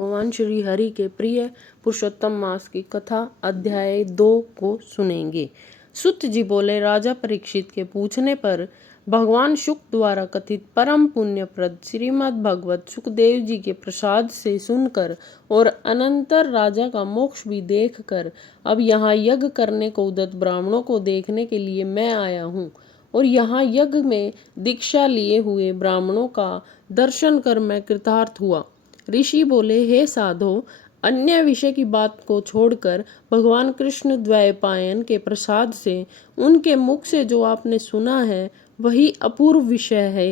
भगवान श्री हरि के प्रिय पुरुषोत्तम मास की कथा अध्याय 2 को सुनेंगे। सुत जी बोले, राजा परीक्षित के पूछने पर भगवान शुक द्वारा कथित परम पुण्यप्रद श्रीमद् भगवत सुखदेव जी के प्रसाद से सुनकर और अनंतर राजा का मोक्ष भी देखकर अब यहाँ यज्ञ करने को उद्यत ब्राह्मणों को देखने के लिए मैं आया हूँ और यहाँ यज्ञ में दीक्षा लिए हुए ब्राह्मणों का दर्शन कर मैं कृतार्थ हुआ। ऋषि बोले, हे साधो, अन्य विषय की बात को छोड़कर भगवान कृष्ण द्वैपायन के प्रसाद से उनके मुख से जो आपने सुना है वही अपूर्व विषय है।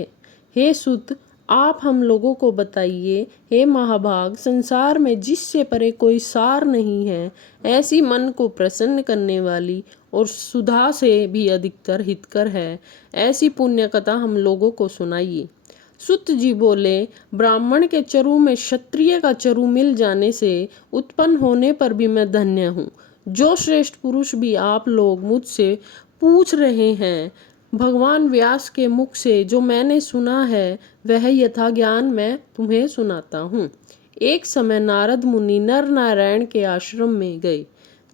हे सुत, आप हम लोगों को बताइए। हे महाभाग, संसार में जिससे परे कोई सार नहीं है, ऐसी मन को प्रसन्न करने वाली और सुधा से भी अधिकतर हितकर है, ऐसी पुण्य कथा हम लोगों को सुनाइए। सुत जी बोले, ब्राह्मण के चरु में क्षत्रिय का चरु मिल जाने से उत्पन्न होने पर भी मैं धन्य हूँ। जो श्रेष्ठ पुरुष भी आप लोग मुझसे पूछ रहे हैं, भगवान व्यास के मुख से जो मैंने सुना है वह यथा ज्ञान मैं तुम्हें सुनाता हूँ। एक समय नारद मुनि नर नारायण के आश्रम में गए,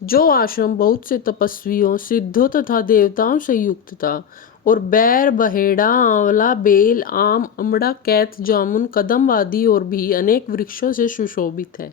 जो आश्रम बहुत से तपस्वियों, सिद्धों तथा देवताओं से युक्त था और बैर, बहेड़ा, आंवला, बेल, आम, अमड़ा, कैथ, जामुन, कदम आदि और भी अनेक वृक्षों से सुशोभित है।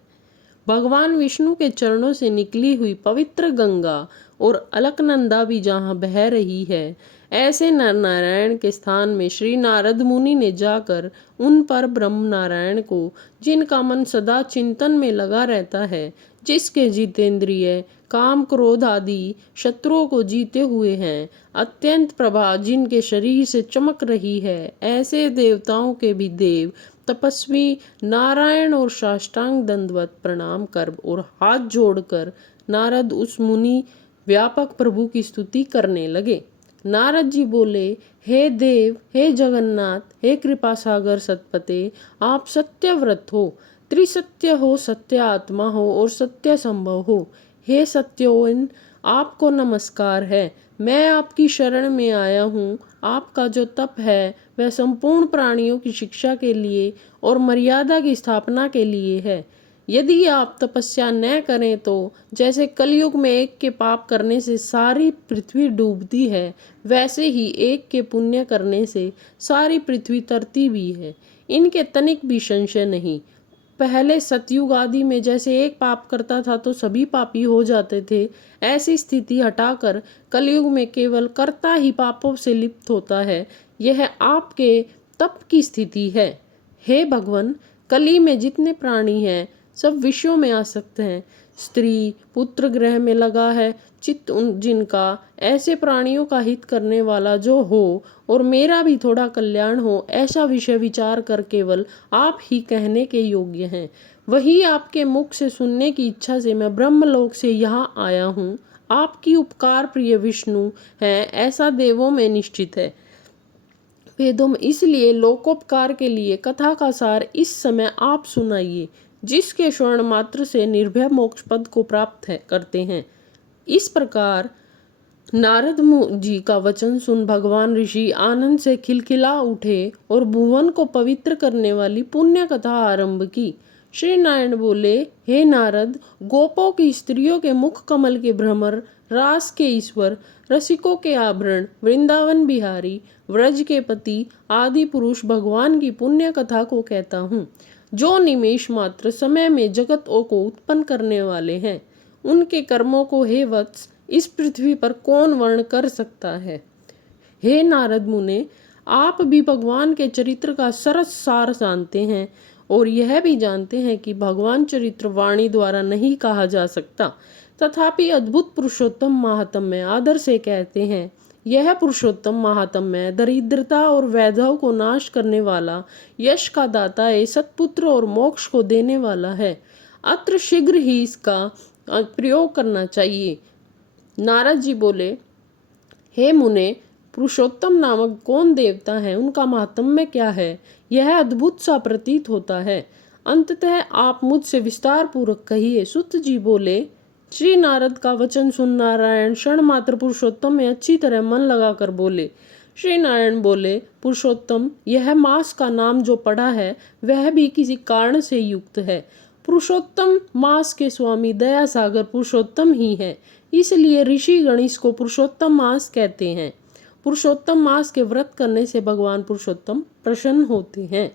भगवान विष्णु के चरणों से निकली हुई पवित्र गंगा और अलकनंदा भी जहाँ बह रही है, ऐसे नर नारायण के स्थान में श्री नारद मुनि ने जाकर उन पर ब्रह्म नारायण को, जिनका मन सदा चिंतन में लगा रहता है, जिसके जितेंद्रिय काम क्रोध आदि शत्रुओं को जीते हुए हैं, अत्यंत प्रभा जिनके शरीर से चमक रही है, ऐसे देवताओं के भी देव तपस्वी नारायण और साष्टांग दंडवत प्रणाम कर और हाथ जोड़कर नारद उस मुनि व्यापक प्रभु की स्तुति करने लगे। नारद जी बोले, हे देव, हे जगन्नाथ, हे कृपा सागर सतपते, आप सत्यव्रत हो, त्रिसत्य हो, सत्य आत्मा हो और सत्य संभव हो। हे सत्योन, आपको नमस्कार है। मैं आपकी शरण में आया हूँ। आपका जो तप है वह संपूर्ण प्राणियों की शिक्षा के लिए और मर्यादा की स्थापना के लिए है। यदि आप तपस्या न करें तो जैसे कलयुग में एक के पाप करने से सारी पृथ्वी डूबती है, वैसे ही एक के पुण्य करने से सारी पृथ्वी तरती भी है। इनके तनिक भी संशय नहीं। पहले सतयुग आदि में जैसे एक पाप करता था तो सभी पापी हो जाते थे, ऐसी स्थिति हटाकर कलयुग में केवल कर्ता ही पापों से लिप्त होता है। यह आपके तप की स्थिति है। हे भगवान, कली में जितने प्राणी हैं सब विषयों में आसक्त हैं। स्त्री पुत्र ग्रह में लगा है चित्त जिनका, ऐसे प्राणियों का हित करने वाला जो हो और मेरा भी थोड़ा कल्याण हो, ऐसा विषय विचार कर केवल आप ही कहने के योग्य हैं। वही आपके मुख से सुनने की इच्छा से मैं ब्रह्मलोक से यहाँ आया हूँ। आपकी उपकार प्रिय विष्णु हैं, ऐसा देवों में निश्चित है। वेदों में इसलिए लोकोपकार के लिए कथा का सार इस समय आप सुनाइए, जिसके श्रवण मात्र से निर्भय मोक्ष पद को प्राप्त करते हैं। इस प्रकार नारद जी का वचन सुन भगवान ऋषि आनंद से खिलखिला उठे और भुवन को पवित्र करने वाली पुण्य कथा आरंभ की। श्री नारायण बोले, हे नारद, गोपों की स्त्रियों के मुख कमल के भ्रमर, रास के ईश्वर, रसिकों के आभरण, वृंदावन बिहारी, व्रज के पति आदि पुरुष भगवान की पुण्य कथा को कहता हूँ, जो निमेष मात्र समय में जगतों को उत्पन्न करने वाले हैं। उनके कर्मों को हे वत्स इस पृथ्वी पर कौन वर्ण कर सकता है। हे नारद मुने, आप भी भगवान के चरित्र का सरस सार जानते हैं और यह भी जानते हैं कि भगवान चरित्र वाणी द्वारा नहीं कहा जा सकता, तथापि अद्भुत पुरुषोत्तम महात्म्य आदर से कहते हैं। यह पुरुषोत्तम महात्म्य दरिद्रता और वैधव को नाश करने वाला, यश का दाता है, सत्पुत्र और मोक्ष को देने वाला है। अत्र शीघ्र ही इसका प्रयोग करना चाहिए। नारद जी बोले, हे मुने, पुरुषोत्तम नामक कौन देवता है, उनका महात्म्य क्या है, यह अद्भुत सा प्रतीत होता है। अंततः आप मुझसे विस्तार पूर्वक कहिए। सुत जी बोले, श्री नारद का वचन सुन नारायण क्षण मात्र पुरुषोत्तम में अच्छी तरह मन लगाकर बोले। श्री नारायण बोले, पुरुषोत्तम, यह मास का नाम जो पड़ा है वह भी किसी कारण से युक्त है। पुरुषोत्तम मास के स्वामी दया सागर पुरुषोत्तम ही है, इसलिए ऋषि गण इसको पुरुषोत्तम मास कहते हैं। पुरुषोत्तम मास के व्रत करने से भगवान पुरुषोत्तम प्रसन्न होते हैं।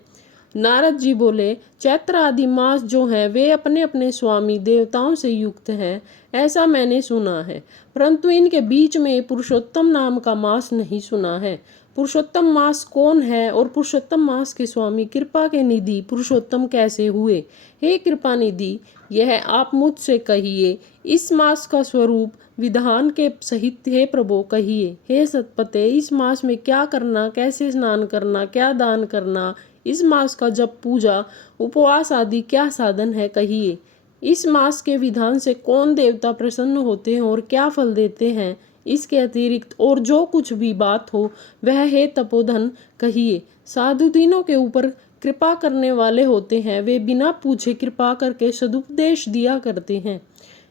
नारद जी बोले, चैत्र आदि मास जो हैं वे अपने अपने स्वामी देवताओं से युक्त हैं, ऐसा मैंने सुना है, परंतु इनके बीच में पुरुषोत्तम नाम का मास नहीं सुना है। पुरुषोत्तम मास कौन है और पुरुषोत्तम मास के स्वामी कृपा के निधि पुरुषोत्तम कैसे हुए? हे कृपा निधि, यह आप मुझसे कहिए। इस मास का स्वरूप विधान के सहित हे प्रभु कहिए। हे सतपते, इस मास में क्या करना, कैसे स्नान करना, क्या दान करना, इस मास का जप पूजा उपवास आदि क्या साधन है कहिए। इस मास के विधान से कौन देवता प्रसन्न होते हैं और क्या फल देते हैं, इसके अतिरिक्त और जो कुछ भी बात हो वह हे तपोधन कहिए। साधु दीनों के ऊपर कृपा करने वाले होते हैं, वे बिना पूछे कृपा करके सदुपदेश दिया करते हैं।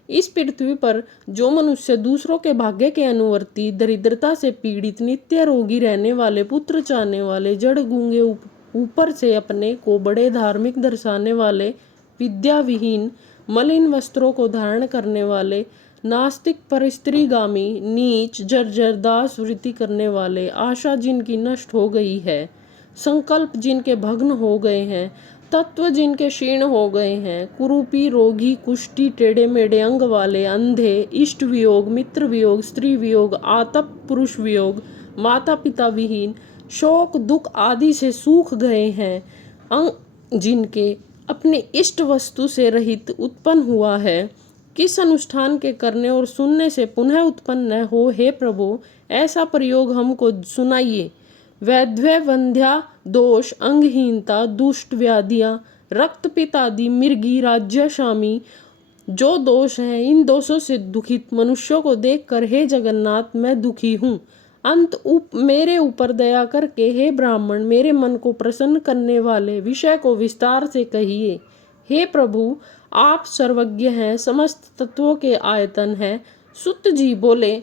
इस पृथ्वी पर जो मनुष्य दूसरों के भाग्य के अनुवर्ती, दरिद्रता से पीड़ित, नित्य रोगी रहने वाले, पुत्र चाहने वाले, जड़ गूंगे, ऊपर से अपने को बड़े धार्मिक दर्शाने वाले, विद्या विहीन, मलिन वस्त्रों को धारण करने वाले, नास्तिक पर स्त्रीगामी, नीच, जर्जर, दास वृत्ति करने वाले, आशा जिनकी नष्ट हो गई है, संकल्प जिनके भग्न हो गए हैं, तत्व जिनके क्षीण हो गए हैं, कुरूपी, रोगी, कुष्ठी, टेढ़े मेढ़े अंग वाले, अंधे, इष्ट वियोग, मित्र वियोग, स्त्री वियोग, आतप, पुरुष वियोग, माता पिता विहीन, शोक दुख आदि से सूख गए हैं, अंग जिनके अपने इष्ट वस्तु से रहित उत्पन्न हुआ है, किस अनुष्ठान के करने और सुनने से पुनः उत्पन्न न हो, हे प्रभु ऐसा प्रयोग हमको सुनाइए। वैध्य, वंध्या दोष, अंगहीनता, दुष्ट व्याधियां, रक्तपित आदि, मिर्गी, राज्यशामी जो दोष हैं, इन दोषों से दुखित मनुष्यों को देखकर हे जगन्नाथ मैं दुखी हूँ। मेरे ऊपर दया करके हे ब्राह्मण मेरे मन को प्रसन्न करने वाले विषय को विस्तार से कहिए। हे प्रभु आप सर्वज्ञ हैं, समस्त तत्वों के आयतन हैं। सुत जी बोले,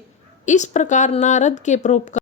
इस प्रकार नारद के परोपकार